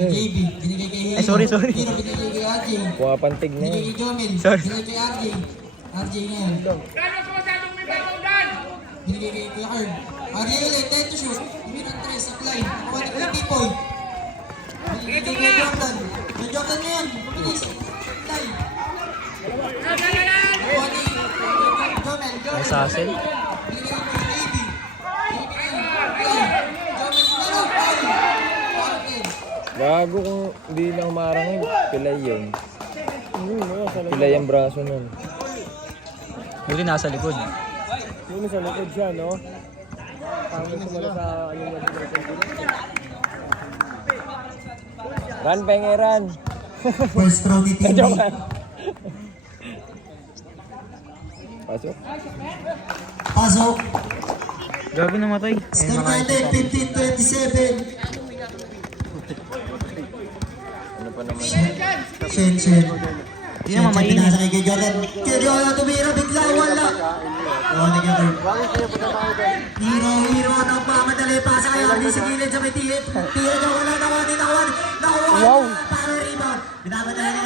JB, binigay kay Hero. Ay, sorry. Hero, binigay kay RJ. Pumapantig na Binigay yun. kay Jomel. Sorry. Binigay kay RJ. RJ na yan. Binigay kay Kuya Herb. RJ ulit, time to shoot. Hero 3, supply. Nakuha ni Kuya Pipoy. Binigay kay Kuya Jordan. Kuya Jordan na yan. Bilis. Supply. Nakuha ni Jomel. May sassel. Binigay kay JB. Jomel na lang. Foul. Gago kung hindi na umarang pilay yun. Pilay ang braso nun. Buti nasa likod. Yung sa likod siya, no? Parang sumala sa ano yung Run, penge, run! First throw ni Team Joke B. lang. Pasok. Pasok. Gabi namatay. Score natin, 15-27. Ano pa naman? Shen. Hindi naman mainit. Pinasa kay Jordan. Kay Jordan tumira, bigla wala. Wala kay Jordan. Hero ng pamadali. Pasa kay Ardy sa gilid sa may tihip. Tira niya wala, nakuha. Wow! Para rebound. Binamadali